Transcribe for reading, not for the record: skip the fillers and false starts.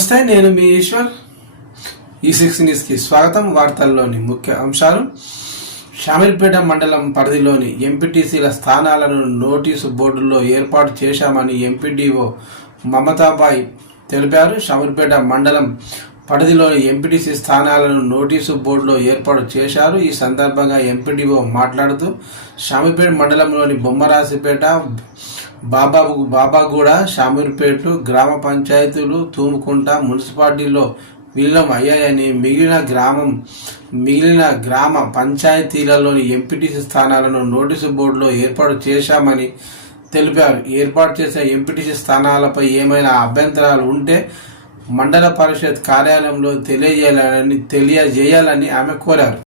నమస్తే, నేను మీ ఈశ్వర్. ఈ6 న్యూస్కి స్వాగతం. వార్తల్లోని ముఖ్య అంశాలు: షామీర్పేట మండలం పరిధిలోని ఎంపీటీసీల స్థానాలను నోటీసు బోర్డుల్లో ఏర్పాటు చేశామని ఎంపీడీఓ మమతాబాయి తెలిపారు. షామీర్పేట మండలం పరిధిలోని ఎంపీటీసీ స్థానాలను నోటీసు బోర్డులో ఏర్పాటు చేశారు. ఈ సందర్భంగా ఎంపీడీఓ మాట్లాడుతూ షామీర్పేట మండలంలోని బొమ్మరాసిపేట, బాబాగూడ, షామీర్పేట గ్రామ పంచాయతీలు తూముకుంట మున్సిపాలిటీలో విలీనం అయ్యాయని, మిగిలిన గ్రామ పంచాయతీలలోని ఎంపీటీసీ స్థానాలను నోటీసు బోర్డులో ఏర్పాటు చేశామని తెలిపారు. ఏర్పాటు చేసిన ఎంపీటీసీ స్థానాలపై ఏమైనా అభ్యంతరాలు ఉంటే మండల పరిషత్ కార్యాలయంలో తెలియజేయాలని ఆమె కోరారు.